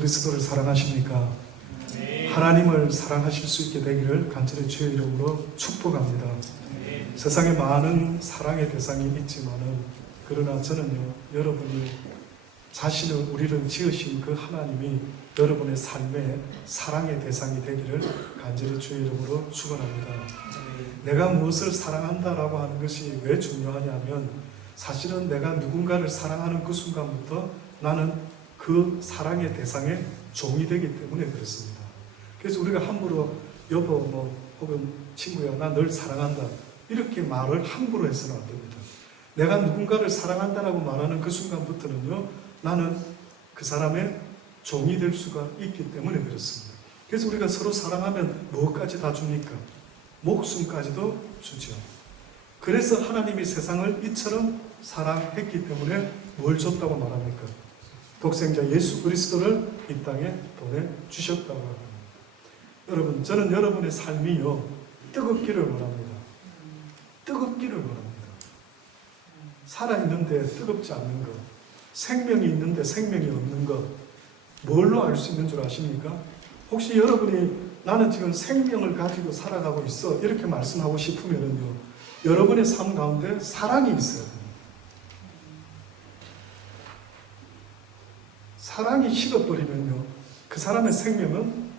그리스도를 사랑하십니까? 하나님을 사랑하실 수 있게 되기를 간절히 주의 이름으로 축복합니다. 세상에 많은 사랑의 대상이 있지만은 그러나 저는요, 여러분이 자신을 우리를 지으신 그 하나님이 여러분의 삶에 사랑의 대상이 되기를 간절히 주의 이름으로 축원합니다. 내가 무엇을 사랑한다라고 하는 것이 왜 중요하냐면 사실은 내가 누군가를 사랑하는 그 순간부터 나는 그 사랑의 대상에 종이 되기 때문에 그렇습니다. 그래서 우리가 함부로 여보 혹은 친구야 나 널 사랑한다 이렇게 말을 함부로 해서는 안 됩니다. 내가 누군가를 사랑한다라고 말하는 그 순간부터는요 나는 그 사람의 종이 될 수가 있기 때문에 그렇습니다. 그래서 우리가 서로 사랑하면 무엇까지 다 줍니까? 목숨까지도 주죠. 그래서 하나님이 세상을 이처럼 사랑했기 때문에 뭘 줬다고 말합니까? 독생자 예수 그리스도를 이 땅에 보내주셨다고 합니다. 여러분, 저는 여러분의 삶이요 뜨겁기를 원합니다. 뜨겁기를 원합니다. 살아있는데 뜨겁지 않는 것, 생명이 있는데 생명이 없는 것, 뭘로 알 수 있는 줄 아십니까? 혹시 여러분이 나는 지금 생명을 가지고 살아가고 있어 이렇게 말씀하고 싶으면요 여러분의 삶 가운데 사랑이 있어야 됩니다. 사랑이 식어버리면요 그 사람의 생명은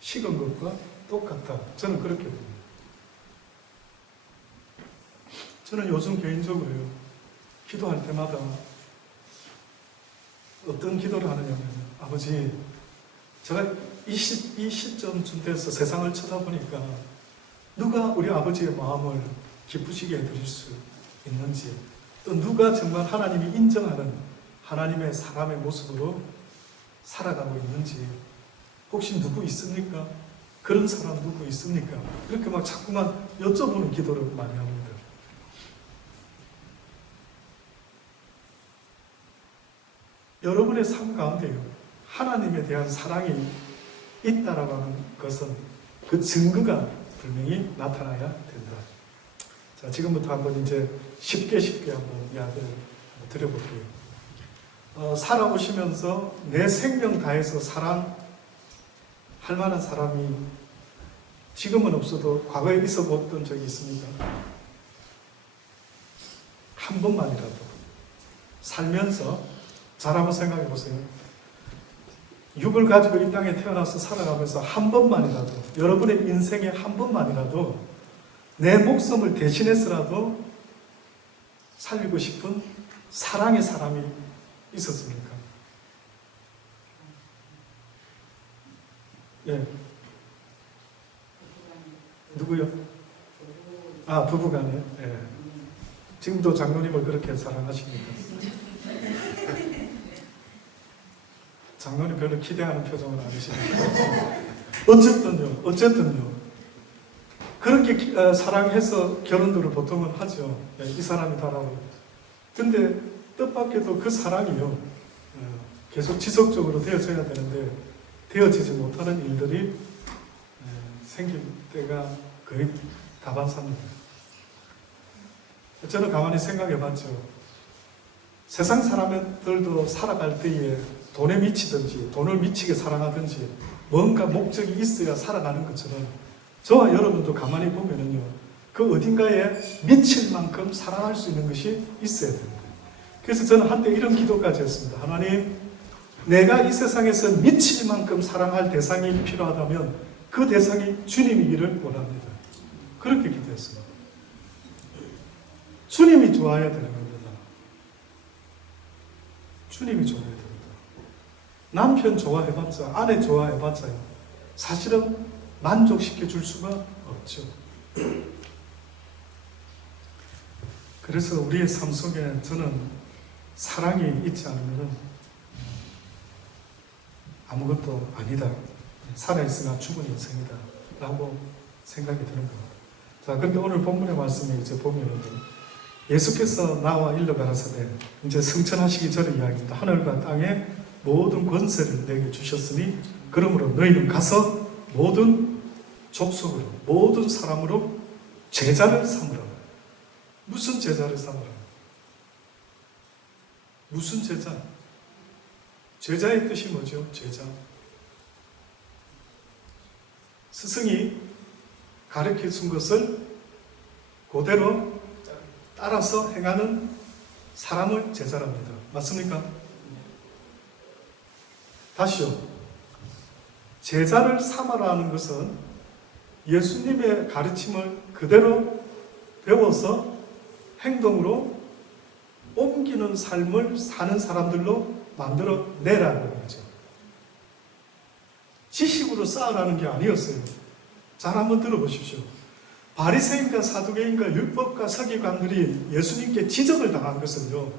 식은 것과 똑같다. 저는 그렇게 봅니다. 저는 요즘 개인적으로요 기도할 때마다 어떤 기도를 하느냐면 아버지 제가 이 시점쯤 돼서 세상을 쳐다보니까 누가 우리 아버지의 마음을 기쁘시게 해드릴 수 있는지 또 누가 정말 하나님이 인정하는 하나님의 사람의 모습으로 살아가고 있는지 혹시 누구 있습니까? 그런 사람 누구 있습니까? 이렇게 막 자꾸만 여쭤보는 기도를 많이 합니다. 여러분의 삶 가운데요 하나님에 대한 사랑이 있다라고 하는 것은 그 증거가 분명히 나타나야 된다. 자, 지금부터 한번 이제 쉽게 한번 이야기를 드려볼게요. 살아오시면서 내 생명 다해서 사랑할 만한 사람이 지금은 없어도 과거에 있어 봤던 적이 있습니까? 한 번만이라도 살면서 잘 한번 생각해 보세요. 육을 가지고 이 땅에 태어나서 살아가면서 한 번만이라도 여러분의 인생에 한 번만이라도 내 목숨을 대신해서라도 살리고 싶은 사랑의 사람이 있었습니까? 예. 누구요? 아, 부부간에. 예. 지금도 장로님을 그렇게 사랑하십니까? 장로님 별로 기대하는 표정은 아니시니까. 어쨌든요. 그렇게 사랑해서 결혼들을 보통은 하죠. 예, 이 사람이다라고. 근데 뜻밖에도 그 사랑이요 계속 지속적으로 되어져야 되는데 되어지지 못하는 일들이 생길 때가 거의 다반사입니다. 저는 가만히 생각해 봤죠. 세상 사람들도 살아갈 때에 돈에 미치든지 돈을 미치게 사랑하든지 뭔가 목적이 있어야 살아가는 것처럼 저와 여러분도 가만히 보면은요 그 어딘가에 미칠 만큼 사랑할 수 있는 것이 있어야 됩니다. 그래서 저는 한때 이런 기도까지 했습니다. 하나님, 내가 이 세상에서 미칠 만큼 사랑할 대상이 필요하다면 그 대상이 주님이기를 원합니다. 그렇게 기도했습니다. 주님이 좋아야 되는 겁니다. 주님이 좋아야 됩니다. 남편 좋아해봤자, 아내 좋아해봤자요. 사실은 만족시켜 줄 수가 없죠. 그래서 우리의 삶 속에 저는 사랑이 있지 않으면 아무것도 아니다. 살아있으나 죽은 인생이다. 라고 생각이 드는 겁니다. 자, 그런데 오늘 본문의 말씀에 이제 보면은 예수께서 나와 일러 가라사대 이제 승천하시기 전의 이야기입니다. 하늘과 땅의 모든 권세를 내게 주셨으니 그러므로 너희는 가서 모든 족속으로 모든 사람으로 제자를 삼으라. 무슨 제자를 삼으라? 무슨 제자? 제자의 뜻이 뭐죠? 제자. 스승이 가르쳐 준 것을 그대로 따라서 행하는 사람을 제자랍니다. 맞습니까? 다시요. 제자를 삼아라는 것은 예수님의 가르침을 그대로 배워서 행동으로 옮기는 삶을 사는 사람들로 만들어내라는 거죠. 지식으로 쌓으라는 게 아니었어요. 잘 한번 들어보십시오. 바리새인과 사두개인과 율법과 서기관들이 예수님께 지적을 당한 것은요,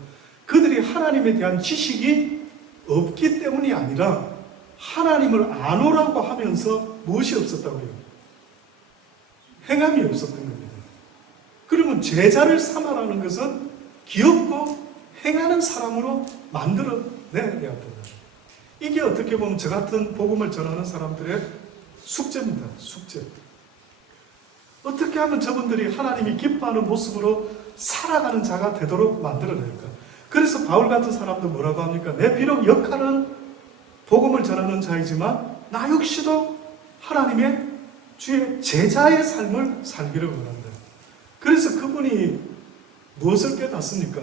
그들이 하나님에 대한 지식이 없기 때문이 아니라 하나님을 아노라고 하면서 무엇이 없었다고요? 행함이 없었던 겁니다. 그러면 제자를 삼아라는 것은 귀엽고 행하는 사람으로 만들어내야 된다. 이게 어떻게 보면 저 같은 복음을 전하는 사람들의 숙제입니다. 숙제. 어떻게 하면 저분들이 하나님이 기뻐하는 모습으로 살아가는 자가 되도록 만들어낼까? 그래서 바울 같은 사람도 뭐라고 합니까? 내 비록 역할은 복음을 전하는 자이지만 나 역시도 하나님의 주의 제자의 삶을 살기를 원한다. 그래서 그분이 무엇을 깨닫습니까?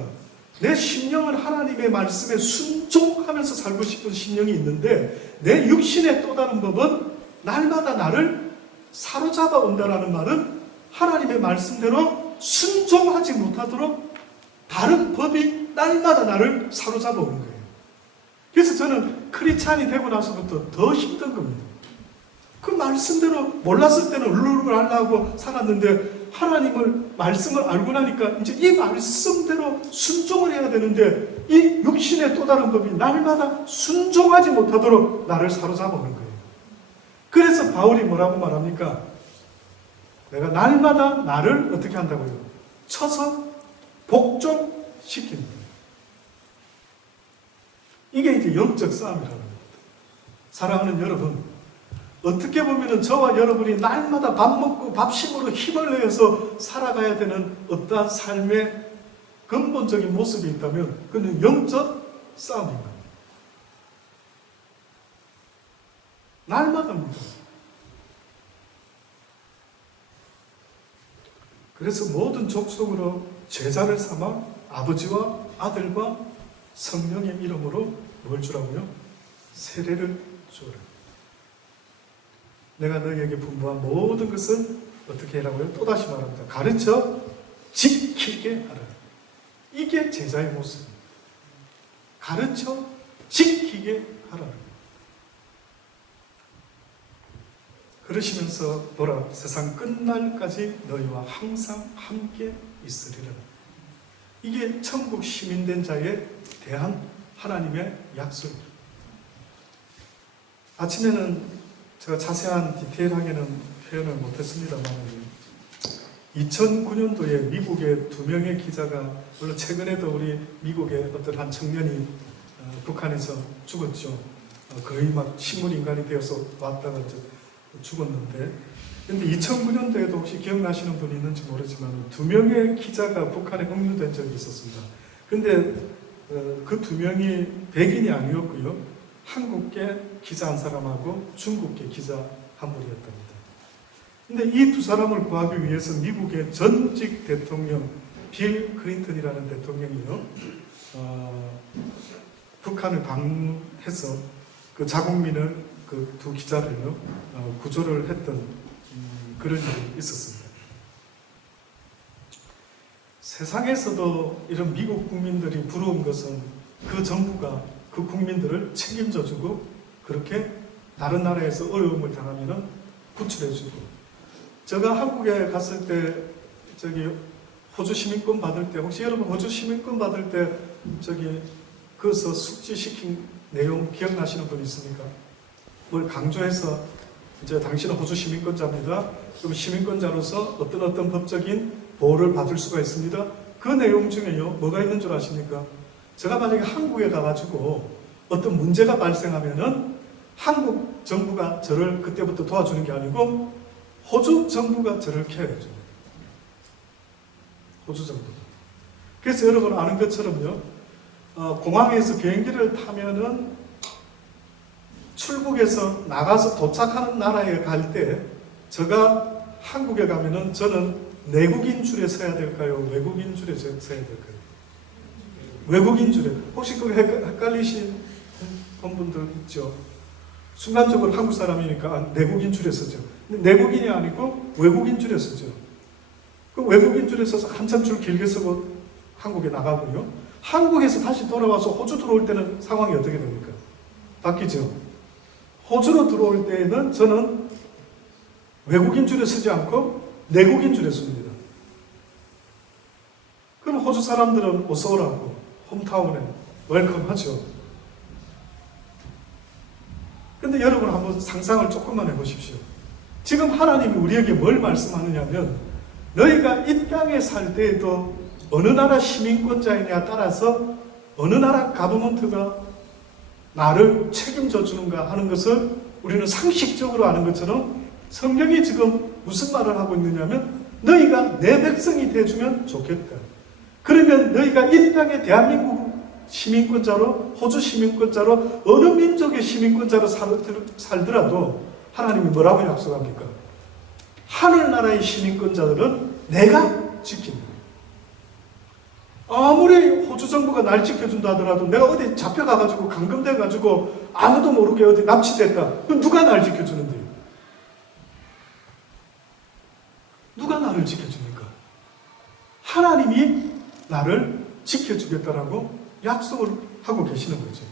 내 심령은 하나님의 말씀에 순종하면서 살고 싶은 심령이 있는데 내 육신의 또 다른 법은 날마다 나를 사로잡아 온다라는 말은 하나님의 말씀대로 순종하지 못하도록 다른 법이 날마다 나를 사로잡아 오는 거예요. 그래서 저는 크리스찬이 되고 나서부터 더 힘든 겁니다. 그 말씀대로 몰랐을 때는 울르르 하려고 살았는데 하나님을 말씀을 알고 나니까 이제 이 말씀대로 순종을 해야 되는데 이 육신의 또 다른 법이 날마다 순종하지 못하도록 나를 사로잡아 오는 거예요. 그래서 바울이 뭐라고 말합니까? 내가 날마다 나를 어떻게 한다고요? 쳐서 복종시키는 거예요. 이게 이제 영적 싸움이라는 겁니다. 사랑하는 여러분, 어떻게 보면 저와 여러분이 날마다 밥 먹고 밥심으로 힘을 내서 살아가야 되는 어떠한 삶의 근본적인 모습이 있다면 그건 영적 싸움인 겁니다. 날마다입니다. 그래서 모든 족속으로 제자를 삼아 아버지와 아들과 성령의 이름으로 뭘 주라고요? 세례를 주라. 내가 너희에게 분부한 모든 것은 어떻게 하라고요? 또다시 말합니다. 가르쳐 지키게 하라. 이게 제자의 모습입니다. 가르쳐 지키게 하라. 그러시면서 보라, 세상 끝날까지 너희와 항상 함께 있으리라. 이게 천국 시민된 자에 대한 하나님의 약속입니다. 아침에는 제가 자세한 디테일하게는 표현을 못했습니다만 2009년도에 미국의 2명의 기자가, 물론 최근에도 우리 미국의 어떤 한 청년이 북한에서 죽었죠. 거의 막 식물인간이 되어서 왔다가 죽었는데, 근데 2009년도에도 혹시 기억나시는 분이 있는지 모르지만 2명의 기자가 북한에 억류된 적이 있었습니다. 근데 그 2명이 백인이 아니었고요. 한국계 기자 한 사람하고 중국계 기자 한 분이었답니다. 근데 이 두 사람을 구하기 위해서 미국의 전직 대통령 빌 클린턴이라는 대통령이요, 북한을 방문해서 그 자국민을 그 두 기자를요 구조를 했던 그런 일이 있었습니다. 세상에서도 이런 미국 국민들이 부러운 것은 그 정부가 그 국민들을 책임져주고 그렇게 다른 나라에서 어려움을 당하면 구출해주고, 제가 한국에 갔을 때 호주 시민권 받을 때, 혹시 여러분 호주 시민권 받을 때 그것서 숙지시킨 내용 기억나시는 분 있습니까? 뭘 강조해서 이제 당신은 호주 시민권자입니다. 그럼 시민권자로서 어떤 법적인 보호를 받을 수가 있습니다. 그 내용 중에요, 뭐가 있는 줄 아십니까? 제가 만약에 한국에 가가지고 어떤 문제가 발생하면은 한국 정부가 저를 그때부터 도와주는 게 아니고 호주 정부가 저를 케어해줍니다. 호주 정부가. 그래서 여러분 아는 것처럼요, 공항에서 비행기를 타면은 출국해서 나가서 도착하는 나라에 갈 때 제가 한국에 가면은 저는 내국인 줄에 서야 될까요? 외국인 줄에 서야 될까요? 외국인 줄에. 혹시 그거 헷갈리신 분들 있죠? 순간적으로 한국 사람이니까 내국인 줄에 서죠. 내국인이 아니고 외국인 줄에 서죠. 그 외국인 줄에 서서 한참 줄 길게 서고 한국에 나가고요. 한국에서 다시 돌아와서 호주 들어올 때는 상황이 어떻게 됩니까? 바뀌죠. 호주로 들어올 때에는 저는 외국인 줄에 서지 않고 내국인 줄에 섭니다. 그럼 호주 사람들은 어서 오라고 홈타운에 웰컴 하죠. 근데 여러분 한번 상상을 조금만 해보십시오. 지금 하나님이 우리에게 뭘 말씀하느냐면 너희가 이 땅에 살 때에도 어느 나라 시민권자이냐에 따라서 어느 나라 가버먼트가 나를 책임져 주는가 하는 것을 우리는 상식적으로 아는 것처럼 성경이 지금 무슨 말을 하고 있느냐면 너희가 내 백성이 돼주면 좋겠다. 그러면 너희가 이 땅에 대한민국 시민권자로 호주 시민권자로 어느 민족의 시민권자로 살더라도 하나님이 뭐라고 약속합니까? 하늘나라의 시민권자들은 내가 지킨다. 아무리 호주 정부가 날 지켜준다 하더라도 내가 어디 잡혀가가지고 감금돼가지고 아무도 모르게 어디 납치됐다. 그럼 누가 날 지켜주는데요? 누가 나를 지켜줍니까? 하나님이 나를 지켜주겠다라고 약속을 하고 계시는 거죠.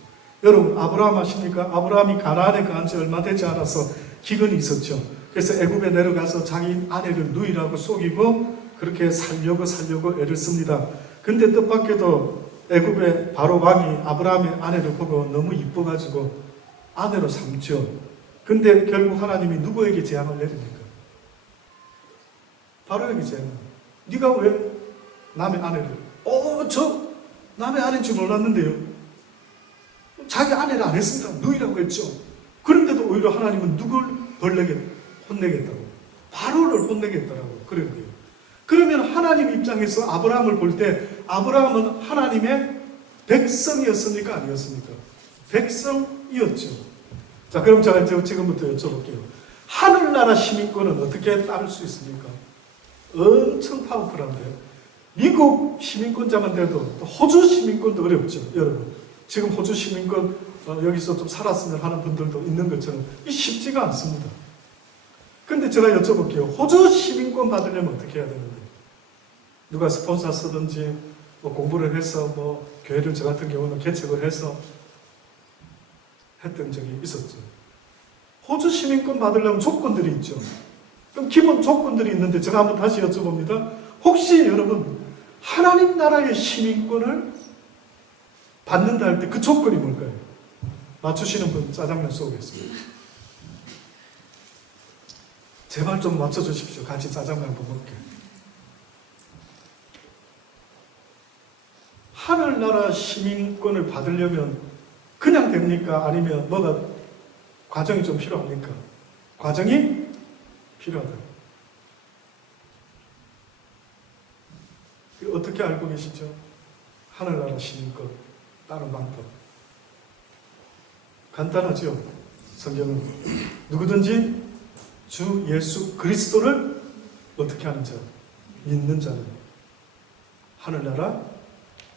여러분 아브라함 아십니까? 아브라함이 가나안에 거한 지 얼마 되지 않아서 기근이 있었죠. 그래서 애굽에 내려가서 자기 아내를 누이라고 속이고 그렇게 살려고 애를 씁니다. 근데 뜻밖에도 애굽의 바로 왕이 아브라함의 아내를 보고 너무 이뻐가지고 아내로 삼죠. 근데 결국 하나님이 누구에게 재앙을 내립니까? 바로에게 재앙을. 네가 왜 남의 아내를? 저 남의 아내인 줄 몰랐는데요. 자기 아내를 안 했습니다. 누이라고 했죠. 그런데도 오히려 하나님은 누굴 혼내겠다고. 바로를 혼내겠다라고 그런 거예요. 그러면 하나님 입장에서 아브라함을 볼 때 아브라함은 하나님의 백성이었습니까? 아니었습니까? 백성이었죠. 자, 그럼 제가 지금부터 여쭤볼게요. 하늘나라 시민권은 어떻게 따를 수 있습니까? 엄청 파워풀한데요. 미국 시민권자만 돼도 또 호주 시민권도 어렵죠. 여러분 지금 호주 시민권 여기서 좀 살았으면 하는 분들도 있는 것처럼 쉽지가 않습니다. 근데 제가 여쭤볼게요. 호주 시민권 받으려면 어떻게 해야 되는데? 누가 스폰서 쓰든지 뭐 공부를 해서 뭐 교회를 저 같은 경우는 개척을 해서 했던 적이 있었죠. 호주 시민권 받으려면 조건들이 있죠. 그럼 기본 조건들이 있는데 제가 한번 다시 여쭤봅니다. 혹시 여러분 하나님 나라의 시민권을 받는다 할 때 그 조건이 뭘까요? 맞추시는 분 짜장면 쏘겠습니다. 제발 좀 맞춰주십시오. 같이 짜장면 한번 먹게. 하늘나라 시민권을 받으려면 그냥 됩니까? 아니면 뭐가 과정이 좀 필요합니까? 과정이 필요하다. 어떻게 알고 계시죠? 하늘나라 시민권 따는 방법. 간단하죠? 성경은 누구든지 주 예수 그리스도를 어떻게 하는 자? 믿는 자는 하늘나라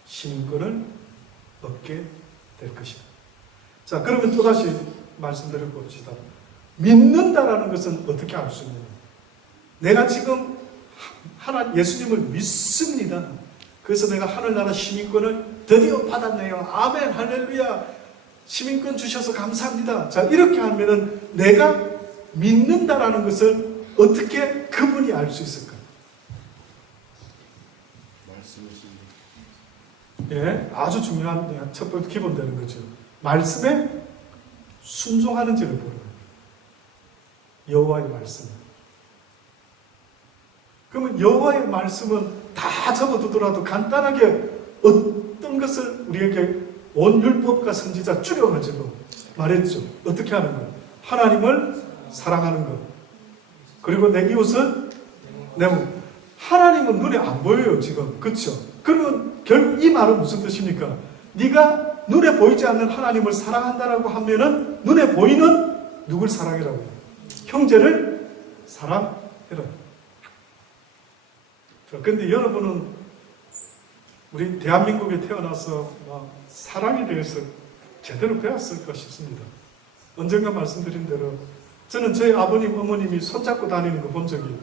시민권을 얻게 될 것이다. 자, 그러면 또다시 말씀드려 봅시다. 믿는다라는 것은 어떻게 알 수 있느냐? 내가 지금 예수님을 믿습니다. 그래서 내가 하늘나라 시민권을 드디어 받았네요. 아멘, 할렐루야. 시민권 주셔서 감사합니다. 자, 이렇게 하면은 내가 믿는다라는 것을 어떻게 그분이 알 수 있을까? 예, 아주 중요한 첫 번째 기본 되는 거죠. 말씀에 순종하는지를 보는 거예요. 여호와의 말씀. 그러면 여호와의 말씀은 다 적어두더라도 간단하게 어떤 것을 우리에게 온 율법과 선지자 줄여가지고 말했죠. 어떻게 하는 거예요? 하나님을 사랑하는 것. 그리고 내 이웃은 내 몸. 하나님은 눈에 안 보여요, 지금. 그렇죠? 그러면 결국 이 말은 무슨 뜻입니까? 네가 눈에 보이지 않는 하나님을 사랑한다라고 하면은 눈에 보이는 누굴 사랑해라고 해요? 형제를 사랑해라. 그런데 여러분은 우리 대한민국에 태어나서 사랑에 대해서 제대로 배웠을까 싶습니다. 언젠가 말씀드린 대로 저는 저희 아버님, 어머님이 손잡고 다니는 거 본 적이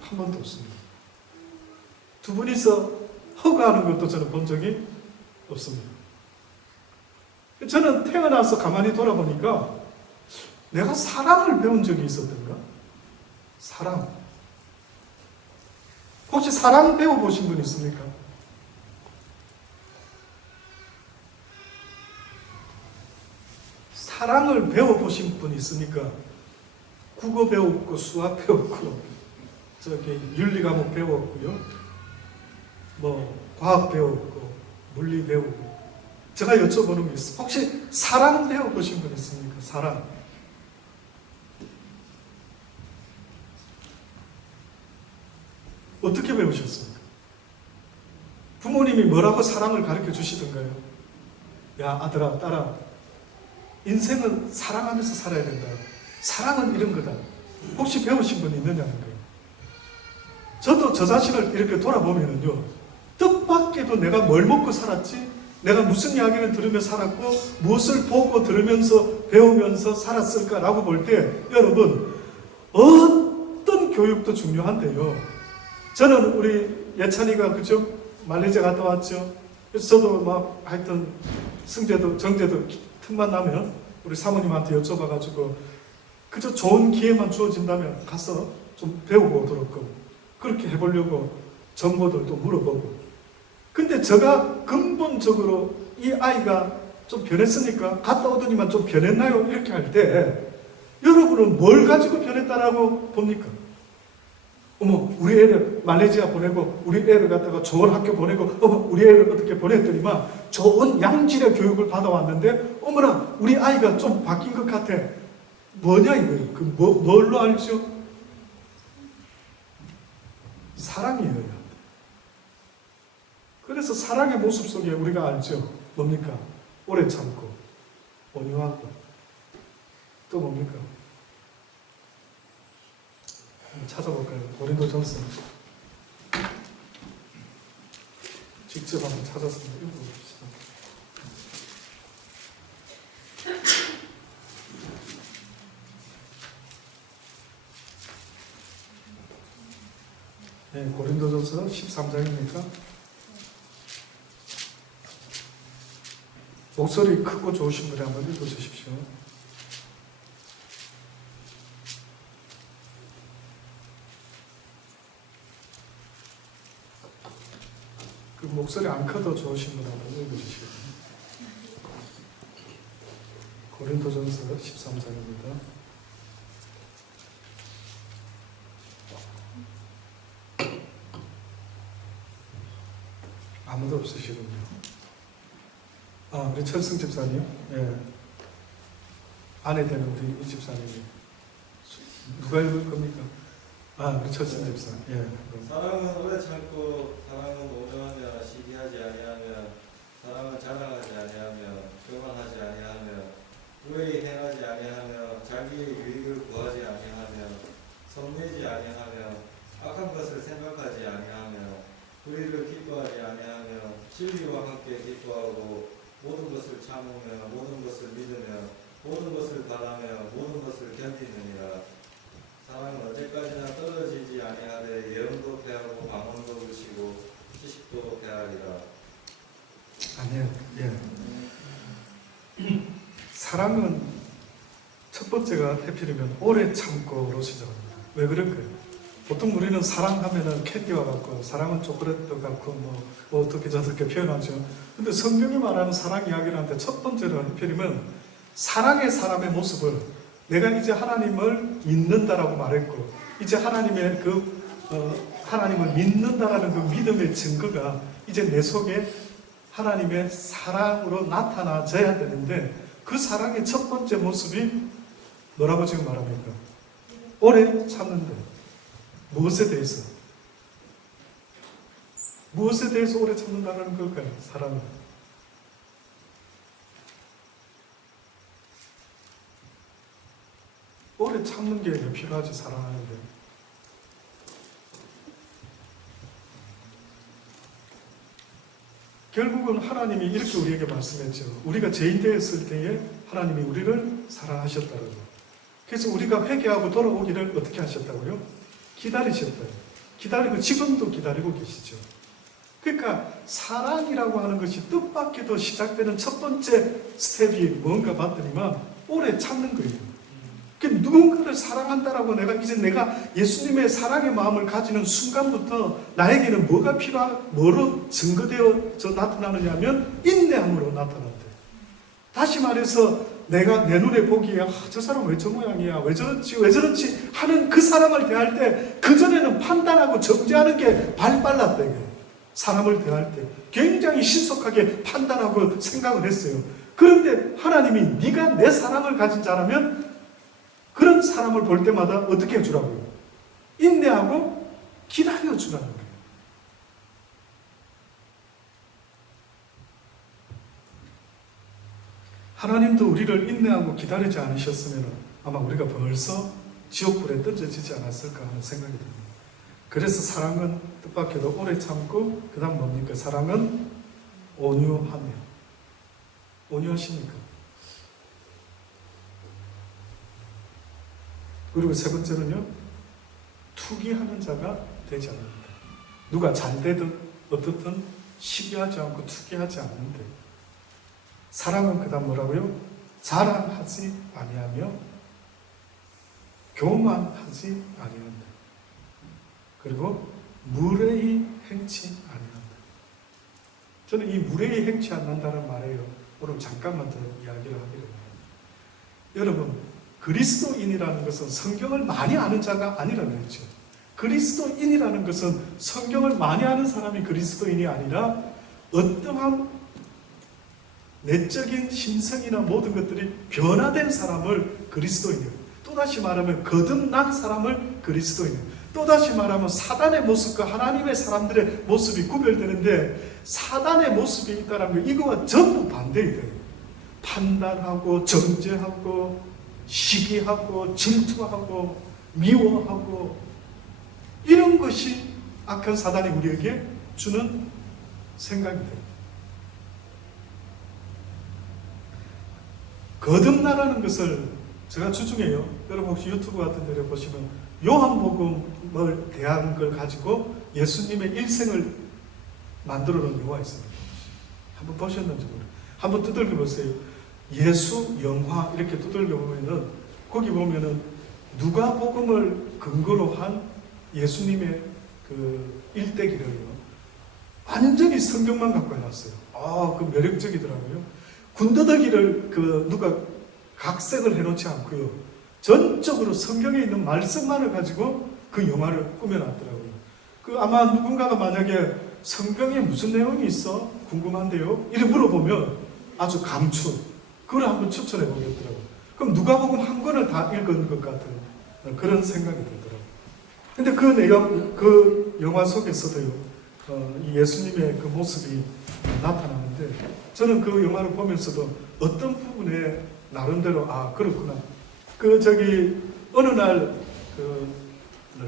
한 번도 없습니다. 두 분이서 허가하는 것도 저는 본 적이 없습니다. 저는 태어나서 가만히 돌아보니까 내가 사랑을 배운 적이 있었던가? 사랑. 혹시 사랑 배워보신 분 있습니까? 사랑을 배워보신 분 있습니까? 국어 배웠고, 수학 배웠고, 윤리 과목 배웠고요. 과학 배웠고, 물리 배우고. 제가 여쭤보는 게 있어요. 혹시 사랑 배워보신 분 있습니까? 사랑. 어떻게 배우셨습니까? 부모님이 뭐라고 사랑을 가르쳐 주시던가요? 야, 아들아, 딸아, 인생은 사랑하면서 살아야 된다. 사랑은 이런 거다. 혹시 배우신 분이 있느냐는 거예요. 저도 저 자신을 이렇게 돌아보면요, 뜻밖에도 내가 뭘 먹고 살았지? 내가 무슨 이야기를 들으며 살았고 무엇을 보고 들으면서 배우면서 살았을까라고 볼 때 여러분, 어떤 교육도 중요한데요. 저는 우리 예찬이가 그죠? 말레이시아 갔다 왔죠. 그래서 저도 하여튼 승재도 정재도 틈만 나면 우리 사모님한테 여쭤봐가지고 그저 좋은 기회만 주어진다면 가서 좀 배우고 오도록 그렇게 해보려고 정보들도 물어보고. 근데 제가 근본적으로 이 아이가 좀 변했으니까 갔다 오더니만 좀 변했나요? 이렇게 할 때 여러분은 뭘 가지고 변했다라고 봅니까? 어머, 우리 애를 말레이시아 보내고 우리 애를 갖다가 좋은 학교 보내고 우리 애를 어떻게 보냈더니만 좋은 양질의 교육을 받아왔는데 어머나 우리 아이가 좀 바뀐 것 같아. 뭐냐 이거예요. 뭘로 알죠? 사랑이에요. 그래서 사랑의 모습 속에 우리가 알죠. 뭡니까? 오래 참고 온유하고 또 뭡니까? 한번 찾아볼까요? 고린도전서 직접 한번 찾아서 읽어봅시다. 네, 고린도전서 13장입니까? 목소리 크고 좋으신 분이 한번 읽어주십시오. 그 목소리 안 커도 좋으신 분 한번 읽어주시고. 고린도전서 13장입니다. 아무도 없으시군요. 우리 철승 집사님, 예. 아내 되는 우리 이 집사님이 누가 읽을 겁니까? 우리 철승 집사. 예. 사랑은 오래 참고 사랑은 온유하며 시기하지 아니하며 사랑은 자랑하지 아니하며 교만하지 아니하며 후회히 행하지 아니하며 자기의 유익을 구하지 아니하며 성내지 아니하며 악한 것을 생각하지 아니하며 불의를 기뻐하지 아니하며 진리와 함께 기뻐하고 모든 것을 참으며 모든 것을 믿으며 모든 것을 바라며 모든 것을 견디느니라. 사랑은 언제까지나 떨어지지 아니하되 예언도 패하고 방언도 그치고 지식도 패하리라. 아니요. 예. 사랑은 첫 번째가 해필이면 오래 참고로 시작합니다. 왜 그럴까요? 보통 우리는 사랑하면은 캔디와 같고 사랑은 초콜릿도 같고 뭐 어떻게 저렇게 표현하죠. 근데 성경이 말하는 사랑 이야기를 하는데 첫 번째로 해필이면 사랑의 사람의 모습을 내가 이제 하나님을 믿는다라고 말했고 이제 하나님의 하나님을 믿는다라는 그 믿음의 증거가 이제 내 속에 하나님의 사랑으로 나타나져야 되는데 그 사랑의 첫 번째 모습이 뭐라고 지금 말합니까? 오래 참는다. 무엇에 대해서? 무엇에 대해서 오래 참는다는 걸까요? 사랑은. 오래 참는 게 필요하지, 사랑하는데. 결국은 하나님이 이렇게 우리에게 말씀했죠. 우리가 죄인 되었을 때에 하나님이 우리를 사랑하셨다고요. 그래서 우리가 회개하고 돌아오기를 어떻게 하셨다고요? 기다리셨다고요. 기다리고 지금도 기다리고 계시죠. 그러니까 사랑이라고 하는 것이 뜻밖에도 시작되는 첫 번째 스텝이 뭔가 봤더니만 오래 참는 거예요. 누군가를 사랑한다라고 내가 예수님의 사랑의 마음을 가지는 순간부터 나에게는 뭐가 뭐로 증거되어져 나타나느냐면 인내함으로 나타난대. 다시 말해서 내가 내 눈에 보기에 저 사람 왜 저 모양이야, 왜 저렇지 하는 그 사람을 대할 때 그전에는 판단하고 정죄하는 게 발빨랐대. 사람을 대할 때 굉장히 신속하게 판단하고 생각을 했어요. 그런데 하나님이 네가 내 사랑을 가진 자라면 그런 사람을 볼 때마다 어떻게 해주라고요? 인내하고 기다려주라는 거예요. 하나님도 우리를 인내하고 기다리지 않으셨으면 아마 우리가 벌써 지옥불에 던져지지 않았을까 하는 생각이 듭니다. 그래서 사랑은 뜻밖에도 오래 참고 그 다음 뭡니까? 사랑은 온유하며. 온유하십니까? 그리고 세 번째는요, 투기하는 자가 되지 않는다. 누가 잘 되든 어떻든 시기하지 않고 투기하지 않는데. 사랑은 그 다음 뭐라고요? 자랑하지 아니하며 교만하지 아니한다. 그리고 무례히 행치 아니한다. 저는 이 무례히 행치 않는다는 말에요, 오늘 잠깐만 더 이야기를 하기로 해요. 여러분, 그리스도인이라는 것은 성경을 많이 아는 자가 아니라고 했죠. 그리스도인이라는 것은 성경을 많이 아는 사람이 그리스도인이 아니라 어떠한 내적인 심성이나 모든 것들이 변화된 사람을 그리스도인이에요. 또다시 말하면 거듭난 사람을 그리스도인이에요. 또다시 말하면 사단의 모습과 하나님의 사람들의 모습이 구별되는데, 사단의 모습이 있다는 게 이거와 전부 반대이돼요. 판단하고 정죄하고 시기하고 질투하고 미워하고 이런 것이 악한 사단이 우리에게 주는 생각이 돼요. 거듭나라는 것을 제가 주중에요, 여러분 혹시 유튜브 같은 데를 보시면 요한복음을 대한 걸 가지고 예수님의 일생을 만들어 놓은 영화가 있습니다. 한번 보셨는지 모르겠어요. 한번 두들겨 보세요. 예수 영화 이렇게 두들겨 보면은 거기 보면은 누가복음을 근거로 한 예수님의 그 일대기를요 완전히 성경만 갖고 해놨어요. 그 매력적이더라고요. 군더더기를 누가 각색을 해놓지 않고요, 전적으로 성경에 있는 말씀만을 가지고 그 영화를 꾸며놨더라고요. 아마 누군가가 만약에 성경에 무슨 내용이 있어? 궁금한데요? 이렇게 물어보면 아주 감추. 그걸 한번 추천해 보겠더라고요. 그럼 누가복음 한 권을 다 읽은 것 같은 그런 생각이 들더라고요. 근데 그 내용, 그 영화 속에서도요, 이 예수님의 그 모습이 나타나는데, 저는 그 영화를 보면서도 어떤 부분에 나름대로 그렇구나. 어느 날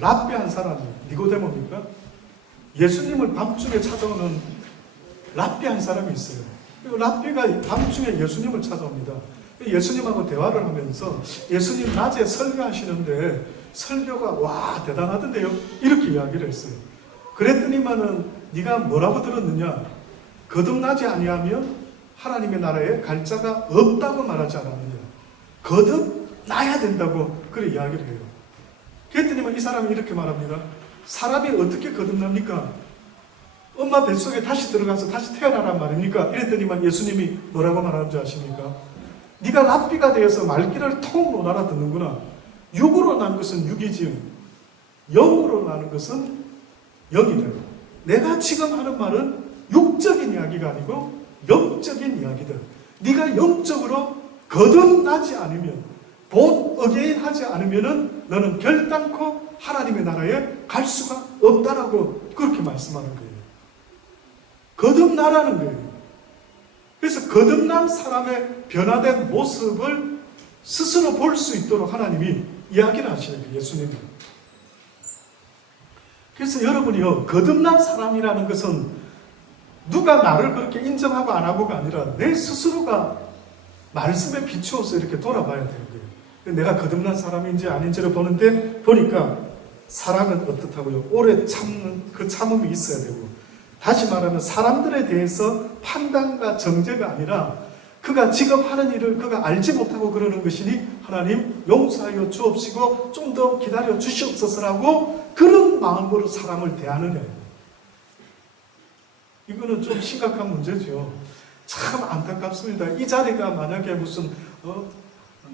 랍비 한 사람이 니고데모입니까? 예수님을 밤중에 찾아오는 랍비 한 사람이 있어요. 랍비가 밤중에 예수님을 찾아옵니다. 예수님하고 대화를 하면서 예수님 낮에 설교하시는데 설교가 대단하던데요, 이렇게 이야기를 했어요. 그랬더니만은 네가 뭐라고 들었느냐? 거듭나지 아니하면 하나님의 나라에 갈 자가 없다고 말하지 않았느냐? 거듭나야 된다고 그렇게 이야기를 해요. 그랬더니만 이 사람이 이렇게 말합니다. 사람이 어떻게 거듭납니까? 엄마 뱃속에 다시 들어가서 다시 태어나란 말입니까? 이랬더니만 예수님이 뭐라고 말하는 줄 아십니까? 네가 랍비가 되어서 말귀를 통 못 알아듣는구나. 육으로 난 것은 육이지 영으로 나는 것은 영이다. 내가 지금 하는 말은 육적인 이야기가 아니고 영적인 이야기다. 네가 영적으로 거듭나지 않으면, 본 어게인 하지 않으면은 너는 결단코 하나님의 나라에 갈 수가 없다라고 그렇게 말씀하는 거예요. 거듭나라는 거예요. 그래서 거듭난 사람의 변화된 모습을 스스로 볼 수 있도록 하나님이 이야기를 하시는 거예요. 예수님이. 그래서 여러분이요, 거듭난 사람이라는 것은 누가 나를 그렇게 인정하고 안 하고가 아니라 내 스스로가 말씀에 비추어서 이렇게 돌아봐야 되는 거예요. 내가 거듭난 사람인지 아닌지를 보니까 사랑은 어떻다고요? 오래 참는 그 참음이 있어야 되고, 다시 말하면 사람들에 대해서 판단과 정죄가 아니라 그가 지금 하는 일을 그가 알지 못하고 그러는 것이니 하나님 용서하여 주옵시고 좀 더 기다려 주시옵소서라고 그런 마음으로 사람을 대하느냐. 이거는 좀 심각한 문제죠. 참 안타깝습니다. 이 자리가 만약에 무슨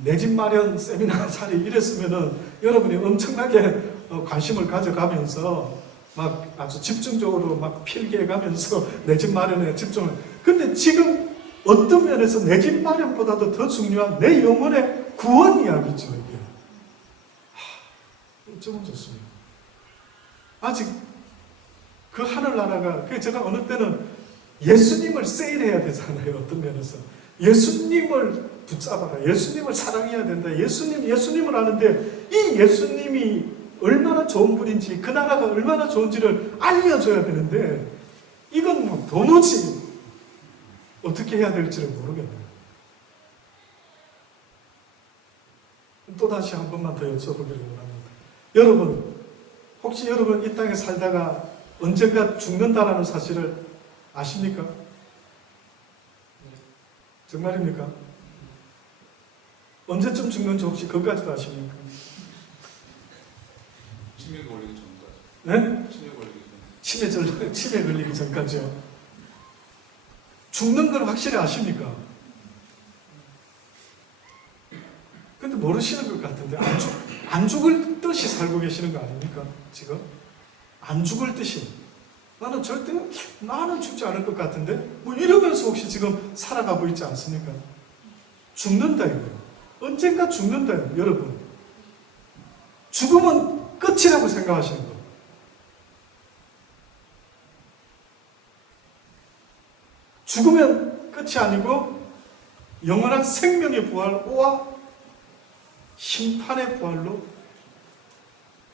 내 집 마련 세미나 자리 이랬으면은 여러분이 엄청나게 관심을 가져가면서 막 아주 집중적으로 막 필기해가면서 내 집 마련에 집중을. 근데 지금 어떤 면에서 내 집 마련보다도 더 중요한 내 영혼의 구원 이야기죠, 이게. 어쩌면 좋습니다. 아직 그 하늘나라가, 제가 어느 때는 예수님을 세일해야 되잖아요, 어떤 면에서. 예수님을 붙잡아라. 예수님을 사랑해야 된다. 예수님을 아는데 이 예수님이 얼마나 좋은 분인지, 그 나라가 얼마나 좋은지를 알려줘야 되는데 이건 뭐 도무지 어떻게 해야 될지를 모르겠네요. 또다시 한 번만 더 여쭤보기를 원합니다. 여러분, 혹시 여러분 이 땅에 살다가 언젠가 죽는다라는 사실을 아십니까? 정말입니까? 언제쯤 죽는지 혹시 그것까지도 아십니까? 치매 걸리기 전까지. 네? 치매 걸리기 전. 치매 걸리기 전까지요. 죽는 걸 확실히 아십니까? 근데 모르시는 것 같은데 안 죽을 듯이 살고 계시는 거 아닙니까? 지금? 안 죽을 듯이. 나는 죽지 않을 것 같은데? 뭐 이러면서 혹시 지금 살아가고 있지 않습니까? 죽는다 이거예요. 언젠가 죽는다 이거예요, 여러분. 죽음은 끝이라고 생각하시는 거예요. 죽으면 끝이 아니고 영원한 생명의 부활과 심판의 부활로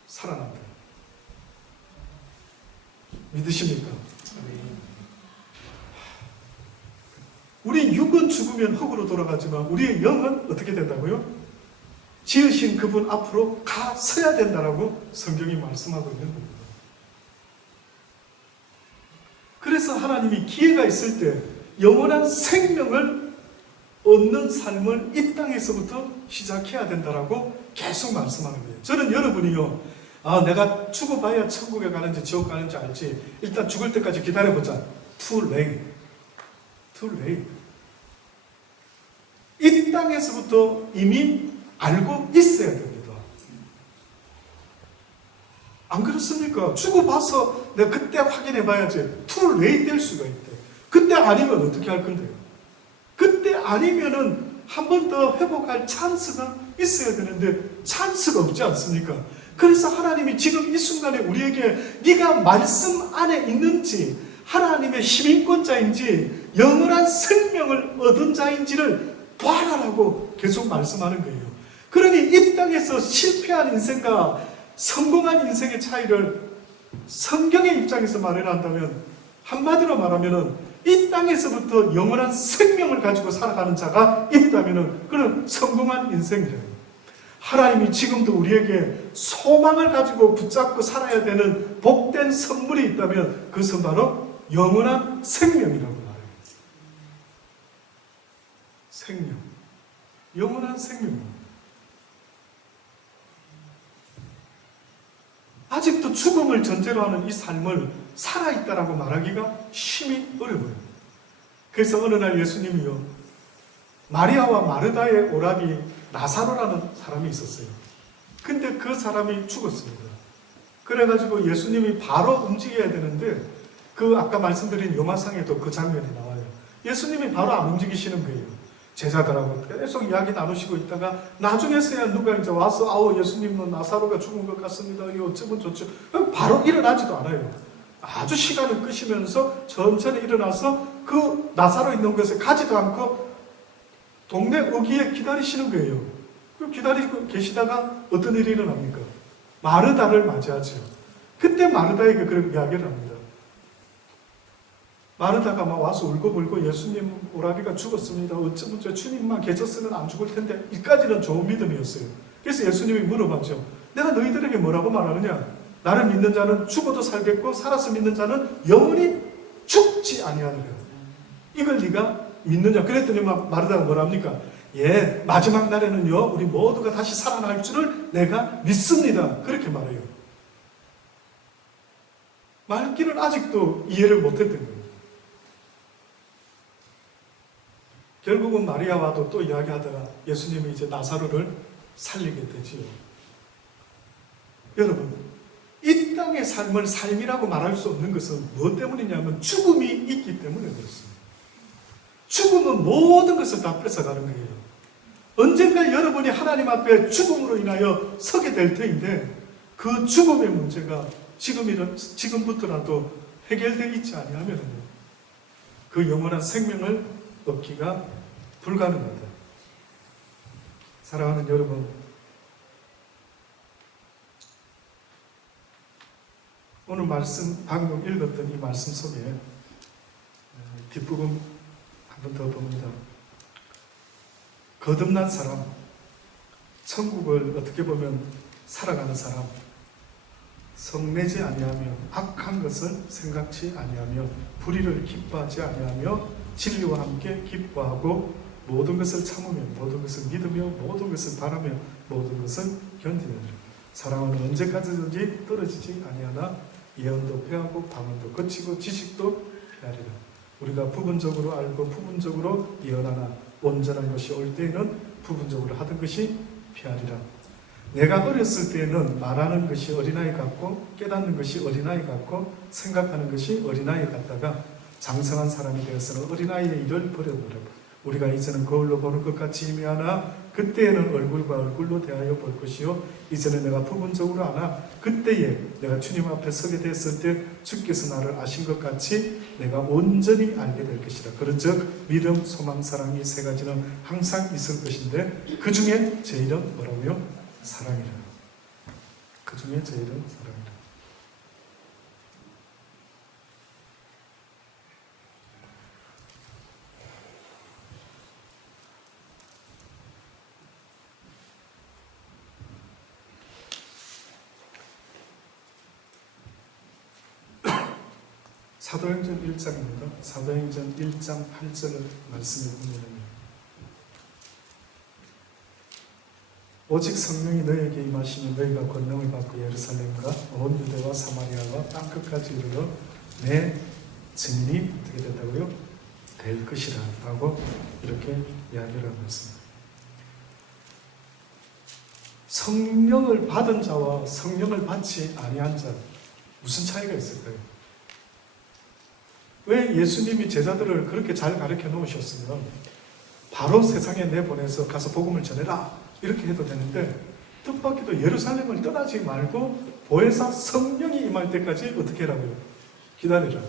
살아난다. 믿으십니까? 우리 육은 죽으면 흙으로 돌아가지만 우리의 영은 어떻게 된다고요? 지으신 그분 앞으로 가 서야 된다라고 성경이 말씀하고 있는 겁니다. 그래서 하나님이 기회가 있을 때 영원한 생명을 얻는 삶을 이 땅에서부터 시작해야 된다라고 계속 말씀하는 거예요. 저는 여러분이요, 내가 죽어봐야 천국에 가는지 지옥 가는지 알지. 일단 죽을 때까지 기다려보자. Too late. Too late. 이 땅에서부터 이미 알고 있어야 됩니다. 안 그렇습니까? 죽어봐서 내가 그때 확인해봐야지. Too late 될 수가 있대. 그때 아니면 어떻게 할 건데요? 그때 아니면은 한 번 더 회복할 찬스가 있어야 되는데 찬스가 없지 않습니까? 그래서 하나님이 지금 이 순간에 우리에게 네가 말씀 안에 있는지, 하나님의 시민권자인지 영원한 생명을 얻은 자인지를 봐라라고 계속 말씀하는 거예요. 그러니 이 땅에서 실패한 인생과 성공한 인생의 차이를 성경의 입장에서 말해낸다면, 한마디로 말하면은 이 땅에서부터 영원한 생명을 가지고 살아가는 자가 있다면은 그는 성공한 인생이래요. 하나님이 지금도 우리에게 소망을 가지고 붙잡고 살아야 되는 복된 선물이 있다면 그것은 바로 영원한 생명이라고 말해요. 생명. 영원한 생명입니다. 아직도 죽음을 전제로 하는 이 삶을 살아있다라고 말하기가 심히 어려워요. 그래서 어느 날 예수님이요, 마리아와 마르다의 오라비 나사로라는 사람이 있었어요. 근데 그 사람이 죽었습니다. 그래가지고 예수님이 바로 움직여야 되는데, 아까 말씀드린 요마상에도 그 장면이 나와요. 예수님이 바로 안 움직이시는 거예요. 제자들하고 계속 이야기 나누시고 있다가 나중에서야 누가 이제 와서 예수님은 나사로가 죽은 것 같습니다. 이거 어쩌면 좋죠. 바로 일어나지도 않아요. 아주 시간을 끄시면서 천천히 일어나서 그 나사로 있는 곳에 가지도 않고 동네 어귀에 기다리시는 거예요. 기다리고 계시다가 어떤 일이 일어납니까? 마르다를 맞이하죠. 그때 마르다에게 그런 이야기를 합니다. 마르다가 막 와서 울고불고 예수님 오라비가 죽었습니다. 어쩌면 주님만 계셨으면 안 죽을 텐데 이까지는 좋은 믿음이었어요. 그래서 예수님이 물어봤죠. 내가 너희들에게 뭐라고 말하느냐? 나를 믿는 자는 죽어도 살겠고 살아서 믿는 자는 영원히 죽지 아니하느라. 이걸 네가 믿느냐? 그랬더니 마르다가 뭐랍니까? 예, 마지막 날에는요 우리 모두가 다시 살아날 줄을 내가 믿습니다. 그렇게 말해요. 말귀는 아직도 이해를 못했던 거예요. 결국은 마리아와도 또 이야기하다가 예수님이 이제 나사로를 살리게 되지요. 여러분, 이 땅의 삶을 삶이라고 말할 수 없는 것은 무엇 때문이냐면 죽음이 있기 때문에 그렇습니다. 죽음은 모든 것을 다 뺏어가는 거예요. 언젠가 여러분이 하나님 앞에 죽음으로 인하여 서게 될 터인데 그 죽음의 문제가 지금부터라도 해결되어 있지 아니하면 그 영원한 생명을 얻기가 불가능하다. 사랑하는 여러분, 오늘 말씀, 방금 읽었던 이 말씀 속에 뒷부분 한 번 더 봅니다. 거듭난 사람, 천국을 어떻게 보면 살아가는 사람, 성내지 아니하며 악한 것을 생각지 아니하며 불의를 기뻐하지 아니하며 진리와 함께 기뻐하고 모든 것을 참으며 모든 것을 믿으며 모든 것을 바라며 모든 것을 견디느니라. 사랑은 언제까지든지 떨어지지 아니하나 예언도 패하고 방언도 거치고 지식도 패하리라. 우리가 부분적으로 알고 부분적으로 예언하나 온전한 것이 올 때에는 부분적으로 하던 것이 패하리라. 내가 어렸을 때에는 말하는 것이 어린아이 같고 깨닫는 것이 어린아이 같고 생각하는 것이 어린아이 같다가 장성한 사람이 되어서는 어린아이의 일을 버려버려. 우리가 이제는 거울로 보는 것 같이 희미하나 그때에는 얼굴과 얼굴로 대하여 볼 것이요 이제는 내가 부분적으로 아나 그때에 내가 주님 앞에 서게 됐을 때 주께서 나를 아신 것 같이 내가 온전히 알게 될 것이라. 그런즉 믿음, 소망, 사랑 이 세 가지는 항상 있을 것인데 그 중에 제일은 뭐라고요? 사랑이라. 그 중에 제일은 사랑이라. 사도행전 1장입니다. 사도행전 1장 8절을 말씀해 보면 오직 성령이 너희에게 임하시면 너희가 권능을 받고 예루살렘과 온 유대와 사마리아와 땅끝까지 이르러 내 증인이 어떻게 된다고요? 될 것이라 라고 이렇게 이야기를 하고 있습니다. 성령을 받은 자와 성령을 받지 아니한 자 무슨 차이가 있을까요? 왜 예수님이 제자들을 그렇게 잘 가르쳐 놓으셨으면 바로 세상에 내보내서 가서 복음을 전해라 이렇게 해도 되는데 뜻밖에도 예루살렘을 떠나지 말고 보혜사 성령이 임할 때까지 어떻게 하라고요? 기다리라.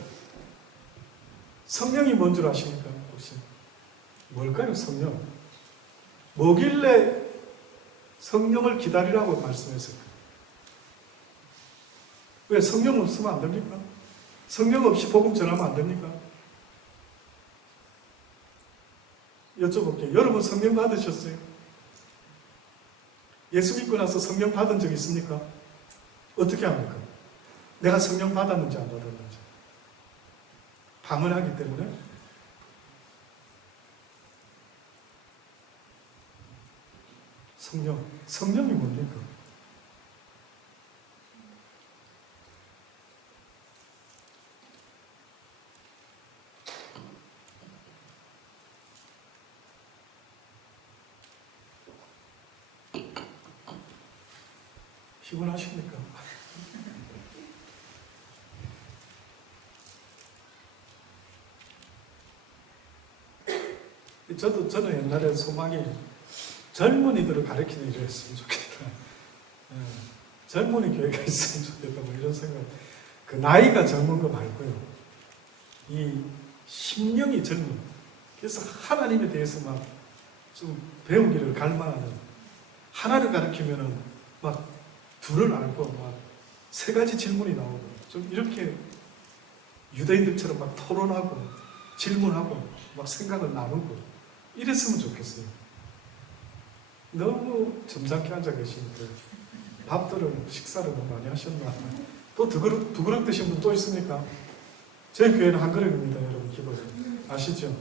성령이 뭔 줄 아십니까? 혹시 뭘까요? 성령. 뭐길래 성령을 기다리라고 말씀했을까요? 왜 성령 없으면 안 됩니까? 성령 없이 복음 전하면 안 됩니까? 여쭤볼게요. 여러분 성령 받으셨어요? 예수 믿고 나서 성령 받은 적 있습니까? 어떻게 합니까? 내가 성령 받았는지 안 받았는지. 방언하기 때문에? 성령이 뭡니까? 피곤하십니까? 저는 옛날에 소망이 젊은이들을 가르치는 일을 했으면 좋겠다. 젊은이 교회가 있으면 좋겠다. 뭐 이런 생각. 그 나이가 젊은 거 말고요. 이 심령이 젊은. 그래서 하나님에 대해서 막 좀 배우기를 갈망하는. 하나를 가르치면은 막 둘을 알고 막 세 가지 질문이 나오고 좀 이렇게 유대인들처럼 막 토론하고 질문하고 막 생각을 나누고 이랬으면 좋겠어요. 너무 점잖게 앉아 계시니까 밥들은 식사를 너무 많이 하셨나? 또 두 그릇 드신 분 또 있습니까? 저희 교회는 한 그릇입니다, 여러분. 기도에 아시죠?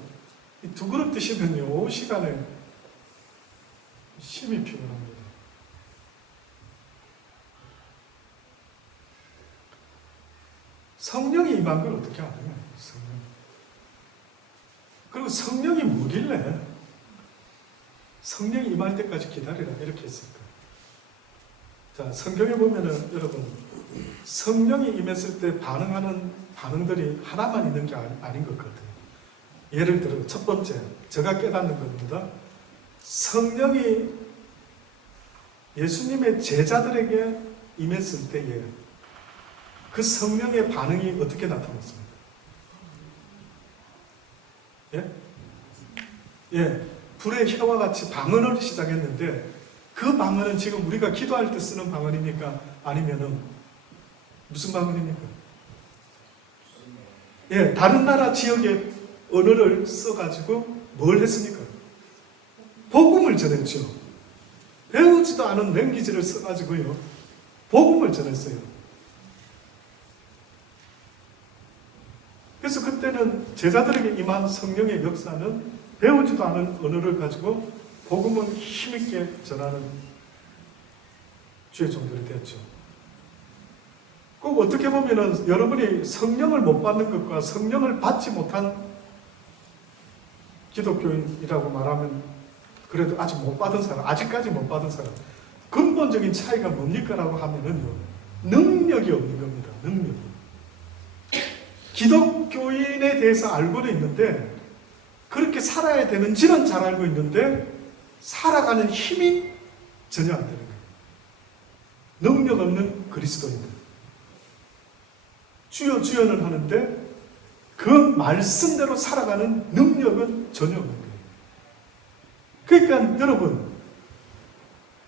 이 두 그릇 드시면요 오후 시간에 심히 피곤합니다. 성령이 임한 걸 어떻게 아냐? 성령. 그리고 성령이 뭐길래 성령이 임할 때까지 기다리라 이렇게 했을까? 자, 성경에 보면은 여러분 성령이 임했을 때 반응하는 반응들이 하나만 있는 게 아닌 것 같아요. 예를 들어 첫 번째 제가 깨닫는 겁니다. 성령이 예수님의 제자들에게 임했을 때에 그 성령의 반응이 어떻게 나타났습니까? 예? 예, 불의 혀와 같이 방언을 시작했는데 그 방언은 지금 우리가 기도할 때 쓰는 방언입니까? 아니면은 무슨 방언입니까? 예, 다른 나라 지역의 언어를 써가지고 뭘 했습니까? 복음을 전했죠. 배우지도 않은 랭귀지를 써가지고요 복음을 전했어요. 그래서 그때는 제자들에게 임한 성령의 역사는 배우지도 않은 언어를 가지고 복음을 힘있게 전하는 주의 종들이 되었죠. 꼭 어떻게 보면은 여러분이 성령을 못 받는 것과 성령을 받지 못한 기독교인이라고 말하면 그래도 아직 못 받은 사람, 아직까지 못 받은 사람 근본적인 차이가 뭡니까? 라고 하면은요 능력이 없는 겁니다. 능력이. 기독교인에 대해서 알고는 있는데 그렇게 살아야 되는지는 잘 알고 있는데 살아가는 힘이 전혀 안 되는 거예요. 능력 없는 그리스도인들. 주여 주여는 하는데 그 말씀대로 살아가는 능력은 전혀 없는 거예요. 그러니까 여러분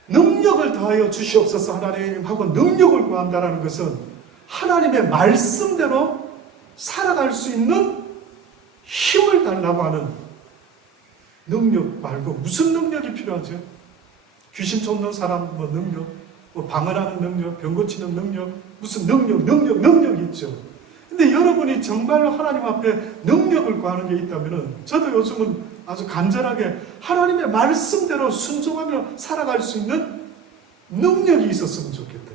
능력을 더하여 주시옵소서 하나님하고 능력을 구한다는 것은 하나님의 말씀대로 살아갈 수 있는 힘을 달라고 하는 능력 말고 무슨 능력이 필요하죠? 귀신 쫓는 사람 뭐 능력, 뭐 방언하는 능력, 병 고치는 능력, 무슨 능력이 있죠. 근데 여러분이 정말로 하나님 앞에 능력을 구하는 게 있다면은 저도 요즘은 아주 간절하게 하나님의 말씀대로 순종하며 살아갈 수 있는 능력이 있었으면 좋겠다.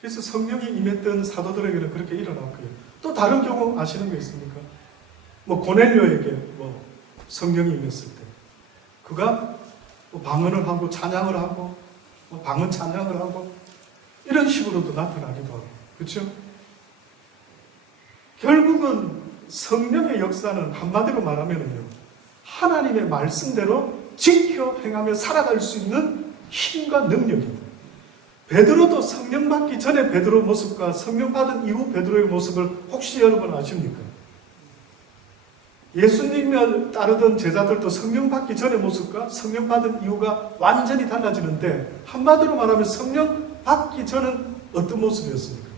그래서 성령이 임했던 사도들에게는 그렇게 일어났고요. 또 다른 경우 아시는 거 있습니까? 뭐 고넬료에게 뭐 성령이 임했을 때 그가 뭐 방언을 하고 찬양을 하고 뭐 방언 찬양을 하고 이런 식으로도 나타나기도 하고 그렇죠? 결국은 성령의 역사는 한마디로 말하면요 하나님의 말씀대로 지켜 행하며 살아갈 수 있는 힘과 능력입니다. 베드로도 성령 받기 전에 베드로의 모습과 성령 받은 이후 베드로의 모습을 혹시 여러분 아십니까? 예수님을 따르던 제자들도 성령 받기 전의 모습과 성령 받은 이후가 완전히 달라지는데 한마디로 말하면 성령 받기 전은 어떤 모습이었습니까?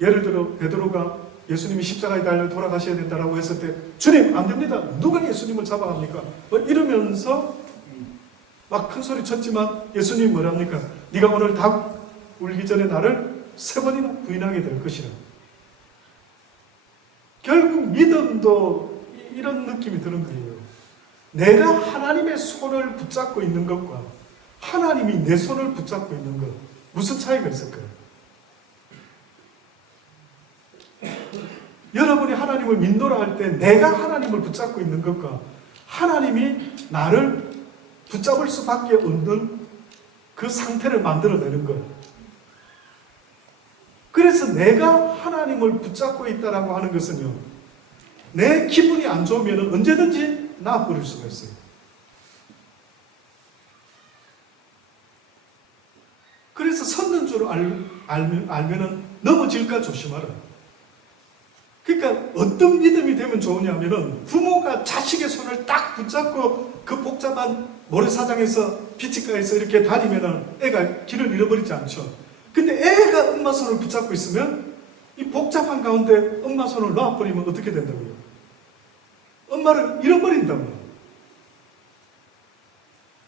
예를 들어 베드로가 예수님이 십자가에 달려 돌아가셔야 된다라고 했을 때 주님 안 됩니다. 누가 예수님을 잡아갑니까? 뭐 이러면서 막 큰 소리 쳤지만 예수님이 뭐랍니까? 네가 오늘 닭 울기 전에 나를 3번이나 부인하게 될 것이라. 결국 믿음도 이런 느낌이 드는 거예요. 내가 하나님의 손을 붙잡고 있는 것과 하나님이 내 손을 붙잡고 있는 것 무슨 차이가 있을까요? 여러분이 하나님을 믿노라 할 때 내가 하나님을 붙잡고 있는 것과 하나님이 나를 붙잡을 수밖에 없는 그 상태를 만들어내는 것. 그래서 내가 하나님을 붙잡고 있다라고 하는 것은요, 내 기분이 안 좋으면 언제든지 나아버릴 수가 있어요. 그래서 섰는 줄 알면은 넘어질까 조심하라. 그러니까 어떤 믿음이 되면 좋으냐면은 부모가 자식의 손을 딱 붙잡고 그 복잡한 모래사장에서 비치가에서 이렇게 다니면은 애가 길을 잃어버리지 않죠. 근데 애가 엄마 손을 붙잡고 있으면 이 복잡한 가운데 엄마 손을 놔버리면 어떻게 된다고요? 엄마를 잃어버린다고요.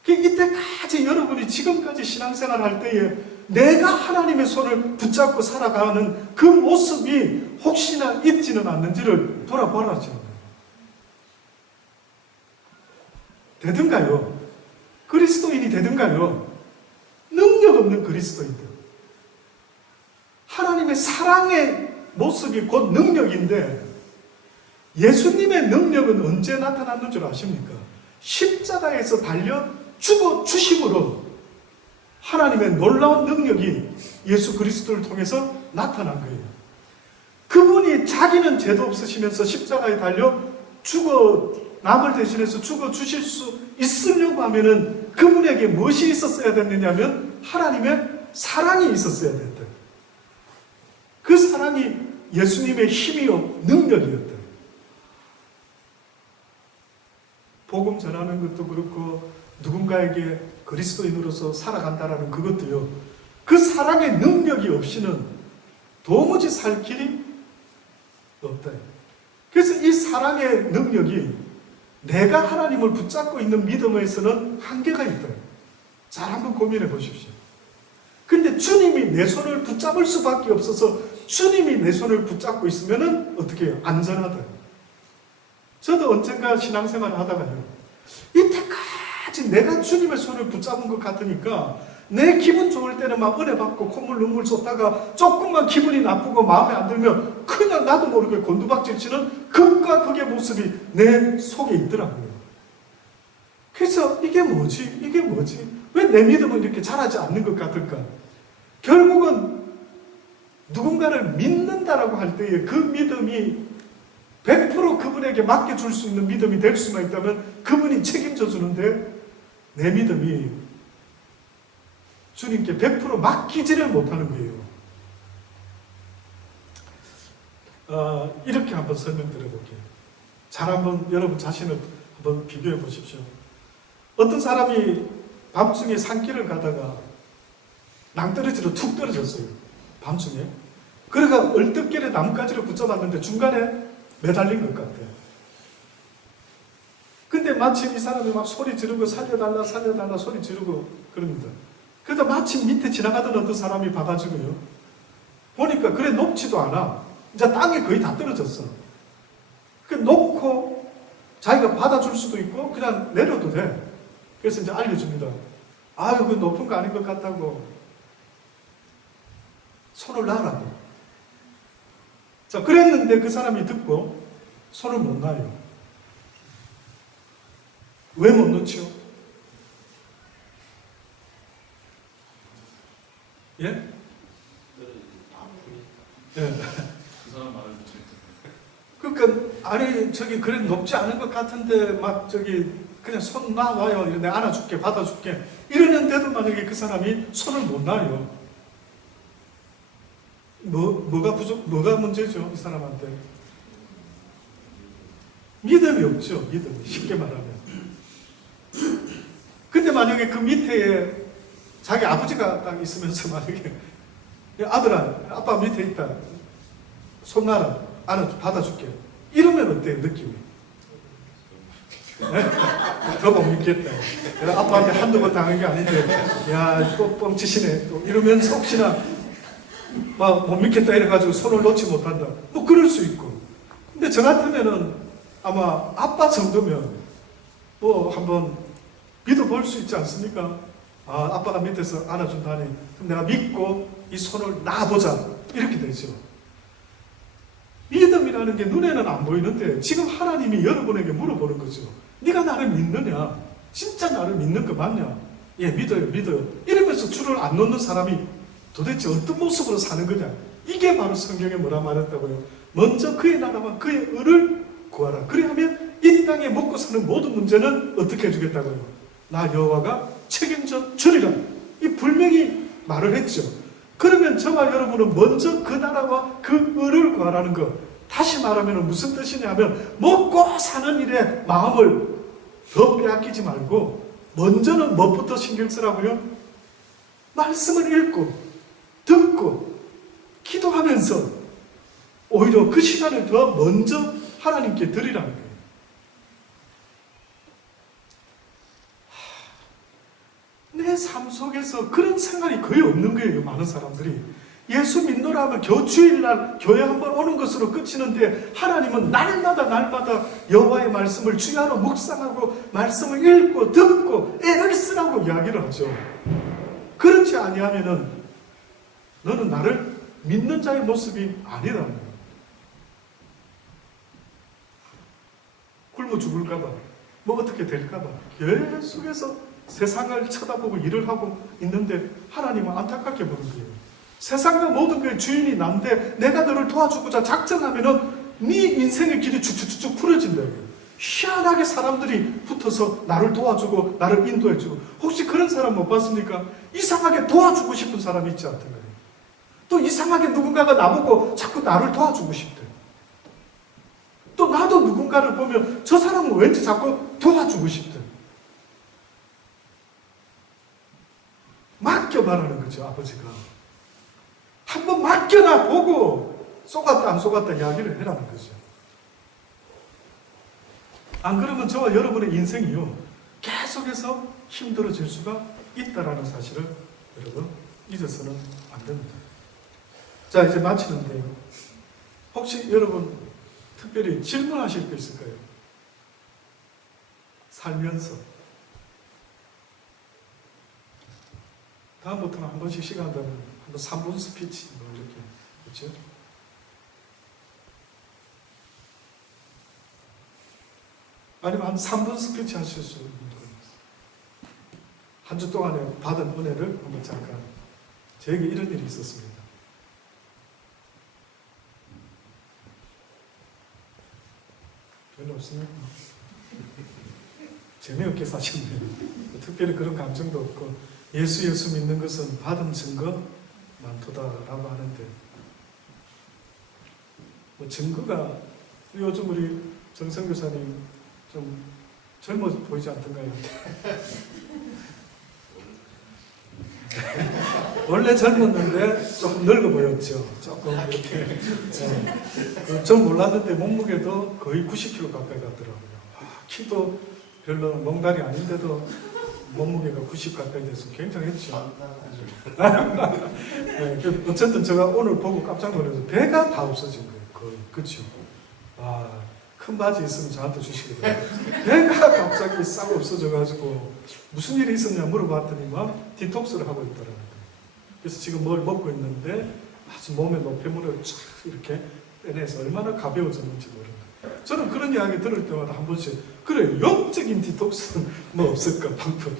이때까지 여러분이 지금까지 신앙생활 할 때에 내가 하나님의 손을 붙잡고 살아가는 그 모습이 혹시나 있지는 않는지를 돌아보라죠. 되든가요? 그리스도인이 되든가요? 능력 없는 그리스도인들. 하나님의 사랑의 모습이 곧 능력인데 예수님의 능력은 언제 나타났는 줄 아십니까? 십자가에서 달려 죽어 주심으로 하나님의 놀라운 능력이 예수 그리스도를 통해서 나타난 거예요. 그분이 자기는 죄도 없으시면서 십자가에 달려 남을 대신해서 죽어 주실 수 있으려고 하면은 그분에게 무엇이 있었어야 됐느냐면 하나님의 사랑이 있었어야 됐다. 그 사랑이 예수님의 힘이요 능력이었다. 복음 전하는 것도 그렇고 누군가에게 그리스도인으로서 살아간다라는 그것도요. 그 사랑의 능력이 없이는 도무지 살 길이 없다. 그래서 이 사랑의 능력이 내가 하나님을 붙잡고 있는 믿음에서는 한계가 있다. 잘 한번 고민해 보십시오. 근데 주님이 내 손을 붙잡을 수밖에 없어서 주님이 내 손을 붙잡고 있으면 어떻게 해요? 안전하다. 저도 언젠가 신앙생활을 하다가요. 이때까지 내가 주님의 손을 붙잡은 것 같으니까 내 기분 좋을 때는 막 은혜 받고 콧물 눈물 쏟다가 조금만 기분이 나쁘고 마음에 안 들면 그냥 나도 모르게 곤두박질 치는 극과 극의 모습이 내 속에 있더라고요. 그래서 이게 뭐지? 왜 내 믿음은 이렇게 자라지 않는 것 같을까? 결국은 누군가를 믿는다라고 할 때에 그 믿음이 100% 그분에게 맡겨줄 수 있는 믿음이 될 수만 있다면 그분이 책임져 주는데 내 믿음이 주님께 100% 맡기지를 못하는 거예요. 이렇게 한번 설명드려 볼게요. 잘 한번 여러분 자신을 한번 비교해 보십시오. 어떤 사람이 밤중에 산길을 가다가 낭떠러지로 툭 떨어졌어요. 밤중에. 그래가 얼떨결에 나뭇가지를 붙잡았는데 중간에 매달린 것 같아요. 근데 마침 이 사람이 막 소리 지르고 살려달라 소리 지르고 그럽니다. 그러다 마침 밑에 지나가던 어떤 사람이 봐가지고요. 보니까 그래 높지도 않아. 이제 땅에 거의 다 떨어졌어. 그 놓고 자기가 받아줄 수도 있고 그냥 내려도 돼. 그래서 이제 알려줍니다. 아유, 그 높은 거 아닌 것 같다고. 손을 놔라고. 자, 그랬는데 그 사람이 듣고 손을 못 놔요. 왜 못 놓죠? 예? 예. 그 사람 말을 듣지. 그러니까 아니 저기 그래 높지 않은 것 같은데 막 저기 그냥 손 놔와요. 이런데 안아줄게, 받아줄게. 이러는데도 만약에 그 사람이 손을 못 놔요. 뭐가 문제죠? 이 사람한테. 믿음이 없죠. 믿음이. 쉽게 말하면. 근데 만약에 그 밑에 자기 아버지가 딱 있으면서 만약에 아들아, 아빠 밑에 있다. 손 놔라. 받아줄게. 이러면 어때요? 느낌이? 더 못 믿겠다. 아빠한테 한두 번 당한 게 아닌데, 야, 또 뻥치시네. 또 이러면서 혹시나 막 못 믿겠다 이래가지고 손을 놓지 못한다. 뭐 그럴 수 있고. 근데 저 같으면은 아마 아빠 정도면 뭐 한번 믿어볼 수 있지 않습니까? 아, 아빠가 밑에서 안아준다니. 그럼 내가 믿고 이 손을 놔보자. 이렇게 되죠. 믿음이라는 게 눈에는 안 보이는데 지금 하나님이 여러분에게 물어보는 거죠. 네가 나를 믿느냐? 진짜 나를 믿는 거 맞냐? 예, 믿어요. 이러면서 줄을 안 놓는 사람이 도대체 어떤 모습으로 사는 거냐? 이게 바로 성경에 뭐라 말했다고요? 먼저 그의 나라와 그의 의를 구하라. 그리하면 이 땅에 먹고 사는 모든 문제는 어떻게 해주겠다고요? 나 여호와가 책임져 주리라. 이 분명히 말을 했죠. 그러면 저와 여러분은 먼저 그 나라와 그 의를 구하라는 거, 다시 말하면 무슨 뜻이냐면 먹고 사는 일에 마음을 더 빼앗기지 말고 먼저는 무엇부터 신경 쓰라고요? 말씀을 읽고 듣고 기도하면서 오히려 그 시간을 더 먼저 하나님께 드리라는 거예요. 내 삶 속에서 그런 생각이 거의 없는 거예요. 많은 사람들이 예수 믿노라 하면 겨우 주일날 교회 한번 오는 것으로 끝이는데 하나님은 날마다 여호와의 말씀을 주야로 묵상하고 말씀을 읽고 듣고 애를 쓰라고 이야기를 하죠. 그렇지 아니하면은 너는 나를 믿는 자의 모습이 아니라는 거예요. 굶어 죽을까봐 뭐 어떻게 될까봐 계속해서 세상을 쳐다보고 일을 하고 있는데 하나님은 안타깝게 보는 거예요. 세상과 모든 게 주인이 난데 내가 너를 도와주고자 작정하면은 네 인생의 길이 쭉쭉쭉 풀어진다. 희한하게 사람들이 붙어서 나를 도와주고 나를 인도해주고 혹시 그런 사람 못 봤습니까? 이상하게 도와주고 싶은 사람이 있지 않던가요? 또 이상하게 누군가가 나보고 자꾸 나를 도와주고 싶대. 또 나도 누군가를 보면 저 사람은 왠지 자꾸 도와주고 싶대. 맡겨봐라는 거죠, 아버지가. 한번 맡겨놔 보고 속았다 안 속았다 이야기를 해라는 거죠. 안 그러면 저와 여러분의 인생이요 계속해서 힘들어질 수가 있다라는 사실을 여러분 잊어서는 안 됩니다. 자, 이제 마치는데요. 혹시 여러분 특별히 질문하실 거 있을까요? 살면서 다음부터는 한 번씩 시간 되면 한번 3분 스피치 뭐 이렇게 그렇죠? 아니면 한 3분 스피치 하실 수 있는 거예요. 한 주 동안에 받은 은혜를 한번 잠깐. 저에게 이런 일이 있었습니다. 별로 없습니까? 재미없게 사셨네요. 특별히 그런 감정도 없고 예수 믿는 것은 받은 증거 많도다라고 하는데 뭐 증거가 요즘 우리 정성 교사님 좀 젊어 보이지 않던가요? 원래 젊었는데 조금 늙어 보였죠. 조금 이렇게. 전 몰랐는데 몸무게도 거의 90kg 가까이 갔더라고요. 키도 별로 멍다리 아닌데도 몸무게가 90 가까이 돼서 굉장했죠. 네, 어쨌든 제가 오늘 보고 깜짝 놀라서 배가 다 없어진 거예요. 거의. 그렇죠. 와, 큰 바지 있으면 저한테 주시거든요. 배가 갑자기 싹 없어져가지고 무슨 일이 있었냐 물어봤더니 막 디톡스를 하고 있더라고요. 그래서 지금 뭘 먹고 있는데 아주 몸에 노폐물을 쫙 이렇게 빼내서 얼마나 가벼워졌는지 모릅니다. 저는 그런 이야기 들을 때마다 한 번씩 그래, 영적인 디톡스는 뭐 없을까 방법이.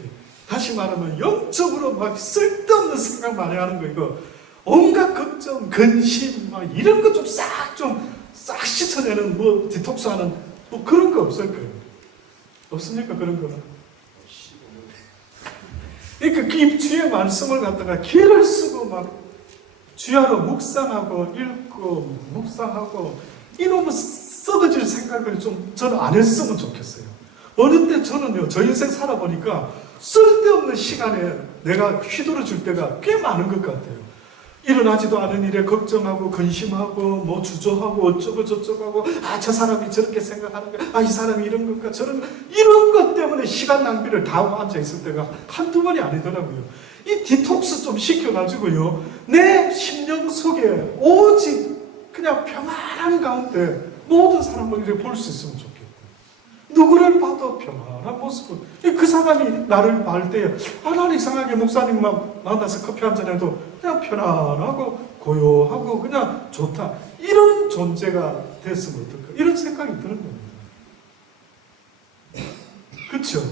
다시 말하면 영적으로 막 쓸데없는 생각 많이 하는 거 이거 온갖 걱정, 근심 막 이런 거 좀 싹 씻어내는 뭐 디톡스하는 뭐 그런 거 없을까요? 없습니까 그런 거는? 그러니까 이 주의 말씀을 갖다가 기를 쓰고 막 주야로 묵상하고 읽고 묵상하고 이놈의 썩어질 생각을 좀 저는 안 했으면 좋겠어요. 어느 때 저는요 저 인생 살아보니까 쓸데없는 시간에 내가 휘두르줄 때가 꽤 많은 것 같아요. 일어나지도 않은 일에 걱정하고 근심하고 뭐 주저하고 어쩌고 저쩌고 하고 아 저 사람이 저렇게 생각하는 거야 아 이 사람이 이런 건가 저런 거 이런 것 때문에 시간 낭비를 다 하고 앉아있을 때가 한두 번이 아니더라고요. 이 디톡스 좀 시켜가지고요 내 심령 속에 오직 그냥 평안한 가운데 모든 사람을 이렇게 볼 수 있으면 좋겠다. 누구를 봐도 평안한 모습을. 그 사람이 나를 볼 때 나는 이상하게 목사님만 만나서 커피 한잔 해도 그냥 편안하고 고요하고 그냥 좋다. 이런 존재가 됐으면 어떨까? 이런 생각이 드는 겁니다. 그렇죠?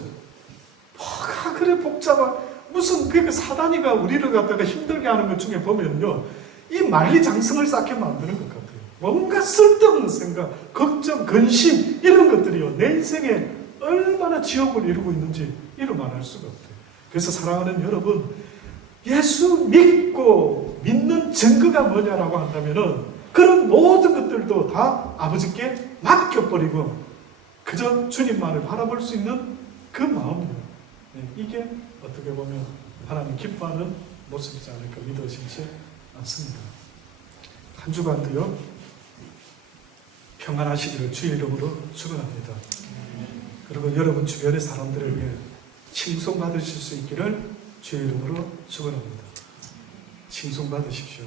뭐가 그래 복잡한 무슨 그 사단이가 우리를 갖다가 힘들게 하는 것 중에 보면요 이 만리장성을 쌓게 만드는 것 같아요. 뭔가 쓸데없는 생각, 걱정, 근심 이런 것들이요 내 인생에 얼마나 지옥을 이루고 있는지 이루 말할 수가 없대요. 그래서 사랑하는 여러분 예수 믿고 믿는 증거가 뭐냐라고 한다면은 그런 모든 것들도 다 아버지께 맡겨버리고 그저 주님만을 바라볼 수 있는 그 마음이에요. 이게 어떻게 보면 하나님 기뻐하는 모습이지 않을까 믿어지지 않습니다. 한 주간도요 평안하시기를 주의 이름으로 축원합니다. 그리고 여러분 주변의 사람들에게 칭송받으실 수 있기를 주의 이름으로 축원합니다. 칭송받으십시오.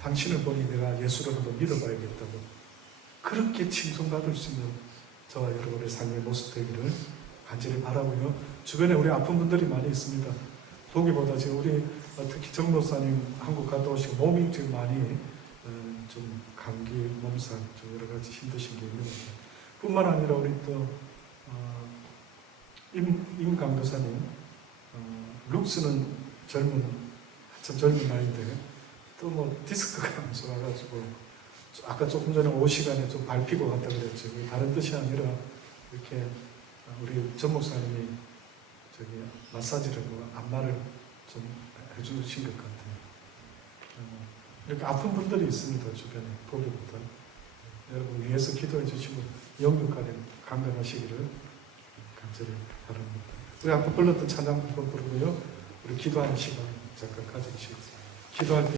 당신을 보니 내가 예수를 한번 믿어봐야겠다고 그렇게 칭송받을 수 있는 저와 여러분의 삶의 모습 되기를 간절히 바라고요. 주변에 우리 아픈 분들이 많이 있습니다. 보기보다 지금 우리 특히 정 목사님 한국 갔다 오시고 몸이 지금 많이 좀 감기, 몸살 좀 여러 가지 힘드신 게 있는 것 같아요. 뿐만 아니라 우리 또 임 강도사님 룩스는 한참 젊은 나이인데 또 뭐 디스크가 좋아가지고 아까 조금 전에 오후 시간에 좀 밟히고 갔다 그랬죠. 다른 뜻이 아니라 이렇게 우리 전 목사님이 저기 마사지를 안마를 좀 해주신 것 같아요. 이렇게 아픈 분들이 있습니다. 주변에 보기보다 여러분 위해서 기도해 주시고 영육간에 강건하시기를 간절히 바랍니다. 우리 아까 불렀던 찬양 한번 부르고요. 우리 기도하는 시간 잠깐 가져주시겠습니다. 기도할 때